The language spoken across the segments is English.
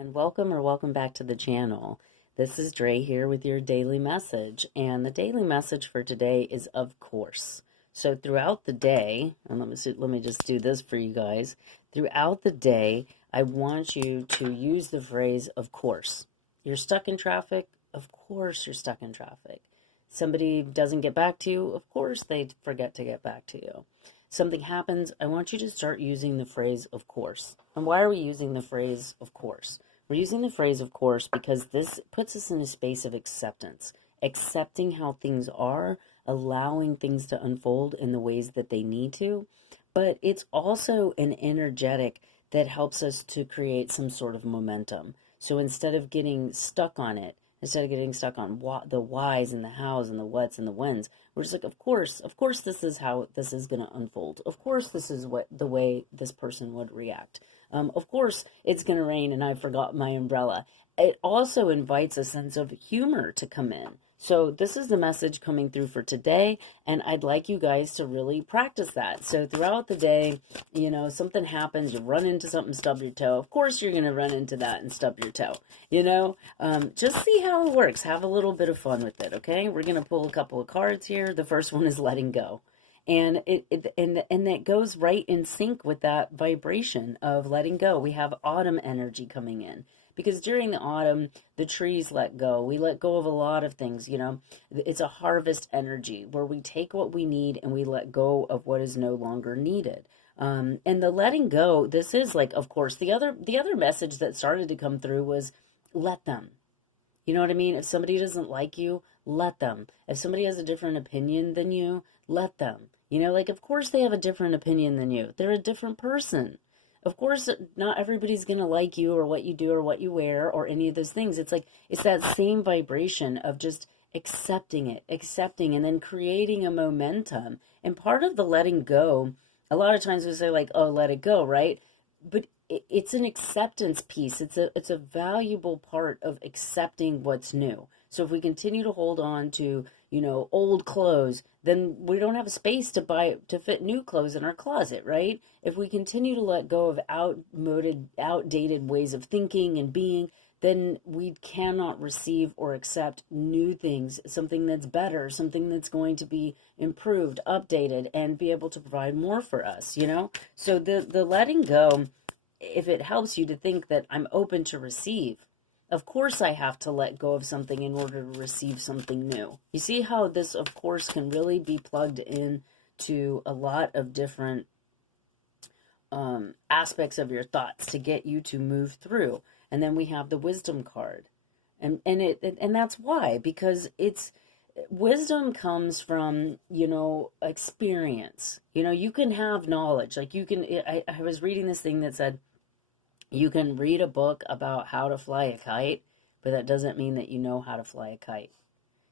And welcome back to the channel. This is Dre here with your daily message. And the daily message for today is of course. So throughout the day, and let me just do this for you guys. Throughout the day, I want you to use the phrase of course. You're stuck in traffic? Of course you're stuck in traffic. Somebody doesn't get back to you? Of course they forget to get back to you. Something happens, I want you to start using the phrase of course. And why are we using the phrase of course? We're using the phrase, of course, because this puts us in a space of acceptance, accepting how things are, allowing things to unfold in the ways that they need to. But it's also an energetic that helps us to create some sort of momentum. So instead of getting stuck on it, instead of getting stuck on the whys and the hows and the whats and the whens, we're just like, of course, this is how this is going to unfold. Of course, this is the way this person would react. Of course, it's going to rain and I forgot my umbrella. It also invites a sense of humor to come in. So this is the message coming through for today, and I'd like you guys to really practice that. So throughout the day, something happens, you run into something, stub your toe. Of course, you're going to run into that and stub your toe. Just see how it works. Have a little bit of fun with it, okay? We're going to pull a couple of cards here. The first one is letting go. And and that goes right in sync with that vibration of letting go. We have autumn energy coming in because during the autumn, the trees let go. We let go of a lot of things, It's a harvest energy where we take what we need and we let go of what is no longer needed. And the letting go, this is like, of course, the other message that started to come through was let them. You know what I mean? If somebody doesn't like you, let them. If somebody has a different opinion than you, let them. Of course they have a different opinion than you. They're a different person. Of course, not everybody's going to like you or what you do or what you wear or any of those things. It's like, it's that same vibration of just accepting, and then creating a momentum. And part of the letting go, a lot of times we say like, oh, let it go, right? But it's an acceptance piece. It's a valuable part of accepting what's new. So if we continue to hold on to, old clothes, then we don't have a space to fit new clothes in our closet, right? If we continue to let go of outdated ways of thinking and being, then we cannot receive or accept new things, something that's better, something that's going to be improved, updated, and be able to provide more for us, So the letting go, if it helps you to think that I'm open to receive, of course I have to let go of something in order to receive something new. You see how this, of course, can really be plugged in to a lot of different aspects of your thoughts to get you to move through. And then we have the wisdom card. And that's why, because wisdom comes from, experience. You can have knowledge. Like I was reading this thing that said, you can read a book about how to fly a kite, but that doesn't mean that you know how to fly a kite.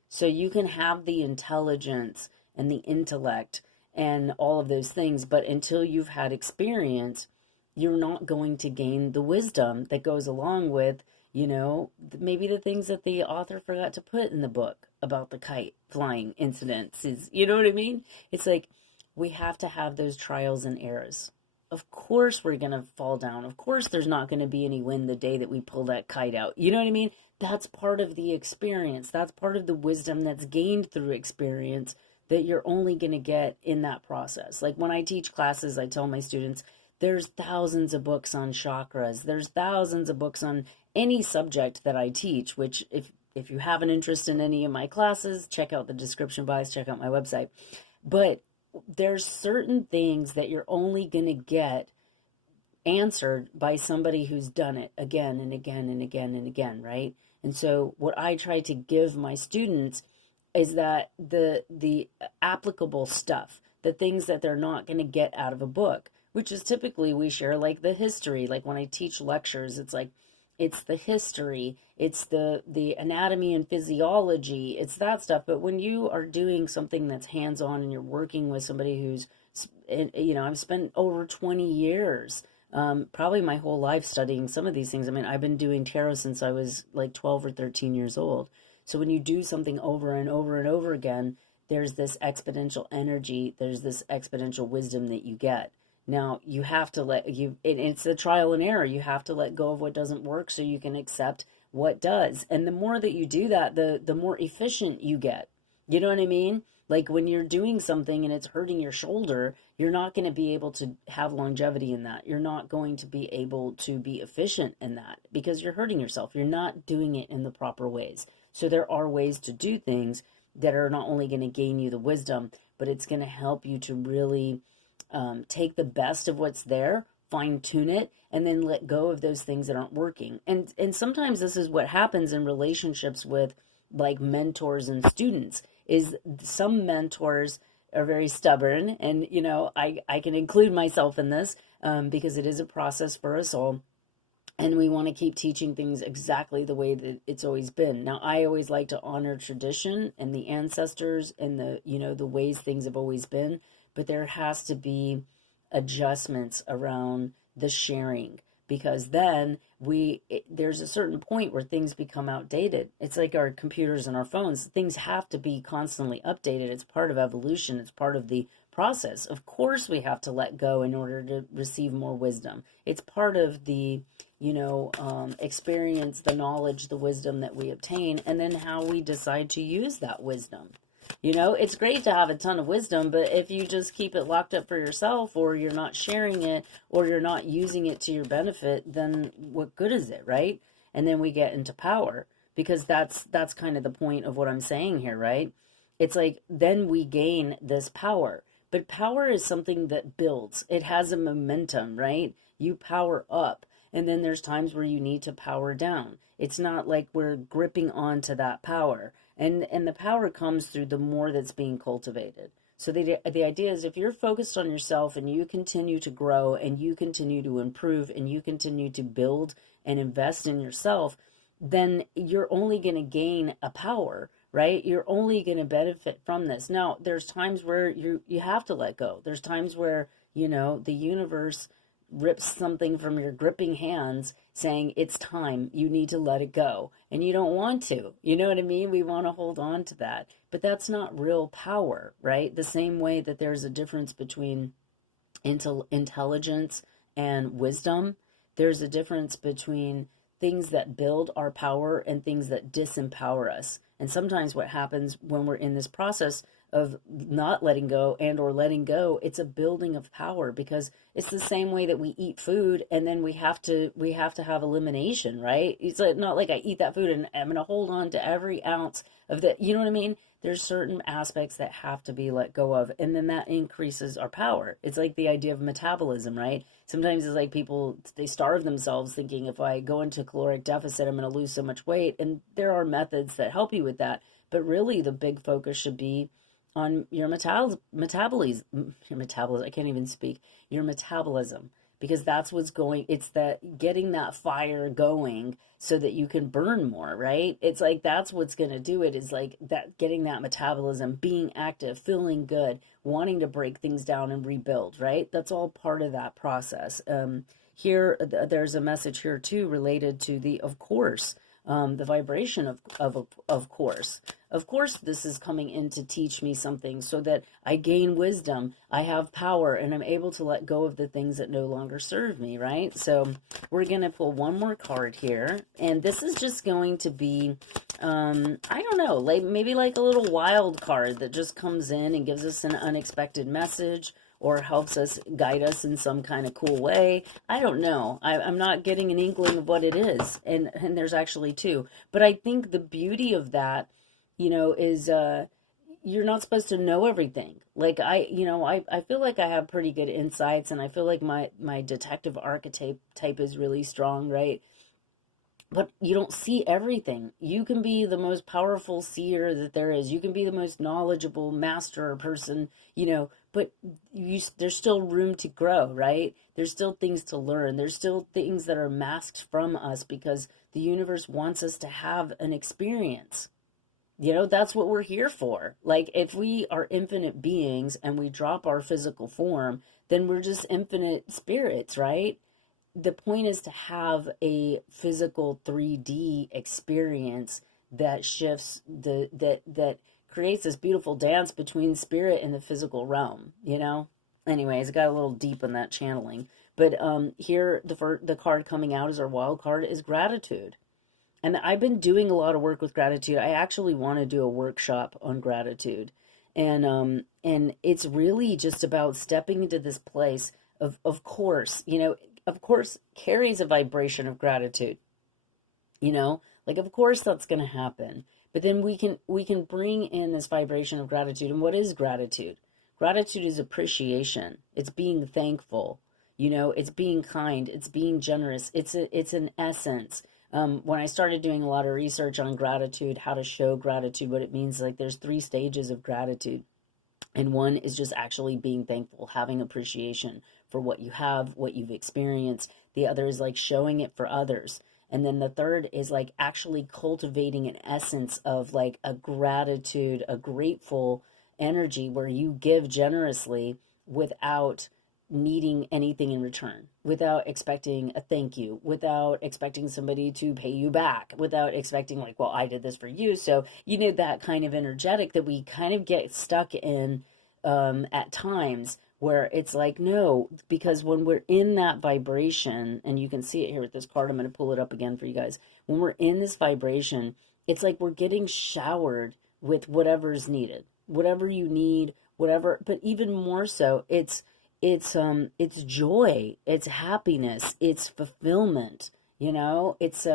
So you can have the intelligence and the intellect and all of those things, but until you've had experience, you're not going to gain the wisdom that goes along with, maybe the things that the author forgot to put in the book about the kite flying incidents. You know what I mean? It's like we have to have those trials and errors. Of course we're going to fall down. Of course there's not going to be any wind the day that we pull that kite out. You know what I mean? That's part of the experience. That's part of the wisdom that's gained through experience that you're only going to get in that process. Like when I teach classes, I tell my students, there's thousands of books on chakras. There's thousands of books on any subject that I teach, which if you have an interest in any of my classes, check out the description box, check out my website. But there's certain things that you're only going to get answered by somebody who's done it again and again and again and again, right? And so what I try to give my students is that the applicable stuff, the things that they're not going to get out of a book, which is typically we share like the history. Like when I teach lectures, it's like it's the history, it's the anatomy and physiology, it's that stuff. But when you are doing something that's hands-on and you're working with somebody who's, I've spent over 20 years, probably my whole life studying some of these things. I mean, I've been doing tarot since I was like 12 or 13 years old. So when you do something over and over and over again, there's this exponential energy, there's this exponential wisdom that you get. Now you have to it's a trial and error. You have to let go of what doesn't work so you can accept what does. And the more that you do that, the more efficient you get. You know what I mean? Like when you're doing something and it's hurting your shoulder, you're not going to be able to have longevity in that. You're not going to be able to be efficient in that because you're hurting yourself. You're not doing it in the proper ways. So there are ways to do things that are not only going to gain you the wisdom, but it's going to help you to really take the best of what's there, fine tune it, and then let go of those things that aren't working. And sometimes this is what happens in relationships with like mentors and students is some mentors are very stubborn, and I can include myself in this because it is a process for us all. And we want to keep teaching things exactly the way that it's always been. Now, I always like to honor tradition and the ancestors and the ways things have always been, but there has to be adjustments around the sharing because then there's a certain point where things become outdated. It's like our computers and our phones. Things have to be constantly updated. It's part of evolution. It's part of the process. Of course, we have to let go in order to receive more wisdom. It's part of the experience, the knowledge, the wisdom that we obtain, and then how we decide to use that wisdom. It's great to have a ton of wisdom, but if you just keep it locked up for yourself, or you're not sharing it, or you're not using it to your benefit, then what good is it, right? And then we get into power, because that's kind of the point of what I'm saying here, right? It's like, then we gain this power. But power is something that builds. It has a momentum, right? You power up. And then there's times where you need to power down. It's not like we're gripping onto that power. And the power comes through the more that's being cultivated. So the idea is if you're focused on yourself and you continue to grow and you continue to improve and you continue to build and invest in yourself, then you're only going to gain a power, right? You're only going to benefit from this. Now, there's times where you have to let go. There's times where, the universe rips something from your gripping hands saying it's time, you need to let it go, and you don't want to. You know what I mean? We want to hold on to that, but that's not real power, right? The same way that there's a difference between intelligence and wisdom, there's a difference between things that build our power and things that disempower us. And sometimes what happens when we're in this process of not letting go and or letting go, it's a building of power, because it's the same way that we eat food and then we have to have elimination, right? It's like, not like I eat that food and I'm going to hold on to every ounce of that. You know what I mean? There's certain aspects that have to be let go of, and then that increases our power. It's like the idea of metabolism, right? Sometimes it's like people, they starve themselves thinking if I go into caloric deficit, I'm going to lose so much weight. And there are methods that help you with that. But really the big focus should be on your metabolism, I can't even speak, your metabolism, because that's what's going, it's that getting that fire going so that you can burn more, right? It's like, that's what's going to do it, is like that, getting that metabolism, being active, feeling good, wanting to break things down and rebuild, right? That's all part of that process. Here, there's a message here too related to the, of course, the vibration of course. Of course, this is coming in to teach me something so that I gain wisdom, I have power, and I'm able to let go of the things that no longer serve me, right? So we're going to pull one more card here, and this is just going to be, I don't know, like maybe like a little wild card that just comes in and gives us an unexpected message, or helps us, guide us in some kind of cool way. I don't know. I'm not getting an inkling of what it is. And there's actually two. But I think the beauty of that, is you're not supposed to know everything. Like I feel like I have pretty good insights, and I feel like my detective archetype is really strong, right? But you don't see everything. You can be the most powerful seer that there is. You can be the most knowledgeable master person, but there's still room to grow, right? There's still things to learn. There's still things that are masked from us because the universe wants us to have an experience. That's what we're here for. Like, if we are infinite beings and we drop our physical form, then we're just infinite spirits, right? The point is to have a physical 3D experience that shifts that creates this beautiful dance between spirit and the physical realm, anyways, it got a little deep in that channeling. But here, the card coming out as our wild card is gratitude. And I've been doing a lot of work with gratitude. I actually want to do a workshop on gratitude. And it's really just about stepping into this place of course, of course carries a vibration of gratitude. Like of course that's going to happen. But then we can bring in this vibration of gratitude. And what is gratitude? Gratitude is appreciation. It's being thankful. It's being kind. It's being generous. It's an essence. When I started doing a lot of research on gratitude, how to show gratitude, what it means, like there's 3 stages of gratitude. And one is just actually being thankful, having appreciation for what you have, what you've experienced. The other is like showing it for others. And then the third is like actually cultivating an essence of like a gratitude, a grateful energy where you give generously without needing anything in return, without expecting a thank you, without expecting somebody to pay you back, without expecting like, well, I did this for you. So, that kind of energetic that we kind of get stuck in at times where it's like, no, because when we're in that vibration, and you can see it here with this card, I'm going to pull it up again for you guys. When we're in this vibration, it's like we're getting showered with whatever's needed, whatever you need, whatever, but even more so, it's joy, it's happiness, it's fulfillment, it's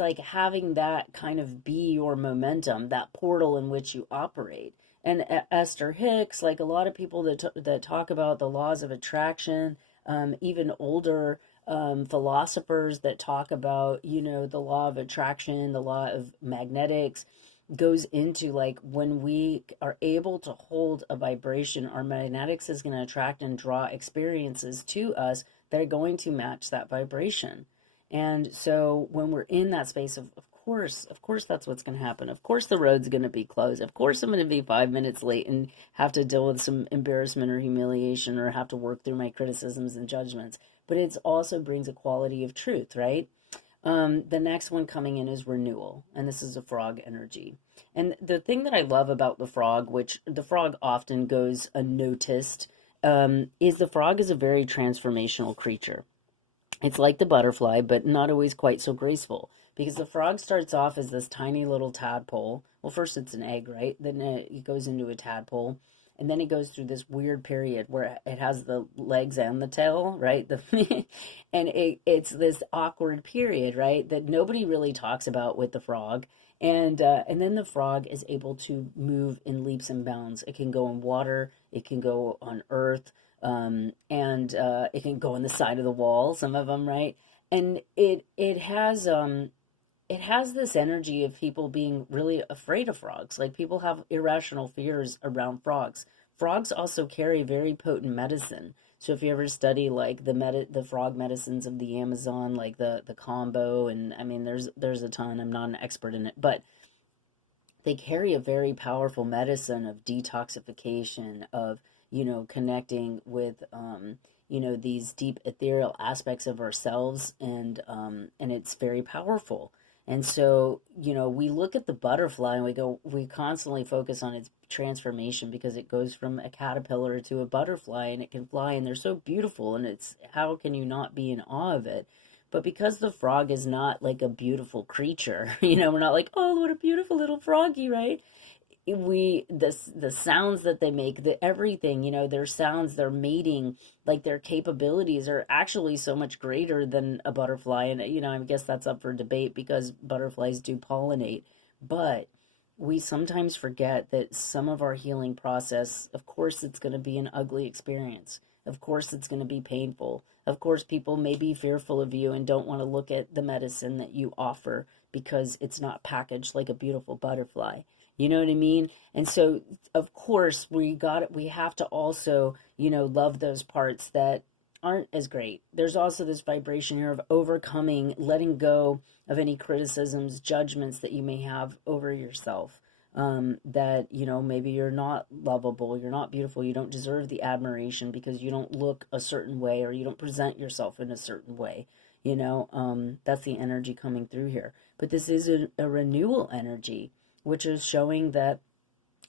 like having that kind of be your momentum, that portal in which you operate. And Esther Hicks, like a lot of people that talk about the laws of attraction, even older philosophers that talk about, the law of attraction, the law of magnetics, goes into like when we are able to hold a vibration, our magnetics is going to attract and draw experiences to us that are going to match that vibration. And so when we're in that space of course that's what's going to happen. Of course the road's going to be closed. Of course I'm going to be 5 minutes late and have to deal with some embarrassment or humiliation or have to work through my criticisms and judgments. But it also brings a quality of truth, right? The next one coming in is renewal, and this is a frog energy. And the thing that I love about the frog, which the frog often goes unnoticed, is the frog is a very transformational creature. It's like the butterfly, but not always quite so graceful. Because the frog starts off as this tiny little tadpole. Well, first it's an egg, right? Then it goes into a tadpole. And then it goes through this weird period where it has the legs and the tail, right? And it's this awkward period, right? That nobody really talks about with the frog. And then the frog is able to move in leaps and bounds. It can go in water. It can go on earth. And it can go on the side of the wall, some of them, right? And it has this energy of people being really afraid of frogs. Like people have irrational fears around frogs. Frogs also carry very potent medicine. So if you ever study like the frog medicines of the Amazon, like the combo, and I mean there's a ton. I'm not an expert in it, but they carry a very powerful medicine of detoxification, of connecting with these deep ethereal aspects of ourselves, and it's very powerful. And so, we look at the butterfly and we constantly focus on its transformation because it goes from a caterpillar to a butterfly and it can fly and they're so beautiful, and it's, how can you not be in awe of it? But because the frog is not like a beautiful creature, we're not like, oh, what a beautiful little froggy, right? The sounds that they make, the everything, their sounds, their mating, like their capabilities are actually so much greater than a butterfly. And I guess that's up for debate because butterflies do pollinate, but we sometimes forget that some of our healing process, of course it's going to be an ugly experience, of course it's going to be painful, of course people may be fearful of you and don't want to look at the medicine that you offer because it's not packaged like a beautiful butterfly. You know what I mean? And so, of course, we have to also, love those parts that aren't as great. There's also this vibration here of overcoming, letting go of any criticisms, judgments that you may have over yourself. That, maybe you're not lovable, you're not beautiful, you don't deserve the admiration because you don't look a certain way or you don't present yourself in a certain way. That's the energy coming through here. But this is a renewal energy, which is showing that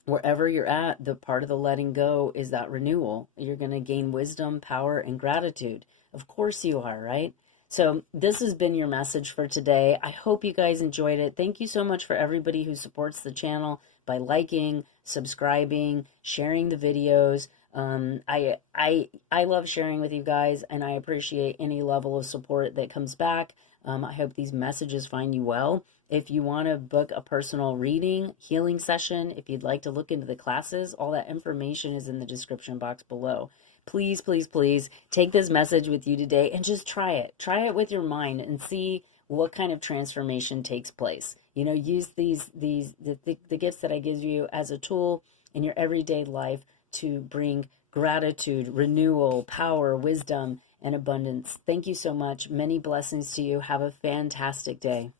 wherever you're at, the part of the letting go is that renewal. You're going to gain wisdom, power, and gratitude. Of course you are, right? So this has been your message for today. I hope you guys enjoyed it. Thank you so much for everybody who supports the channel by liking, subscribing, sharing the videos. I love sharing with you guys, and I appreciate any level of support that comes back. I hope these messages find you well. If you want to book a personal reading, healing session, if you'd like to look into the classes, all that information is in the description box below. Please, please, please take this message with you today and just try it. Try it with your mind and see what kind of transformation takes place. You know, use the gifts that I give you as a tool in your everyday life to bring gratitude, renewal, power, wisdom, and abundance. Thank you so much. Many blessings to you. Have a fantastic day.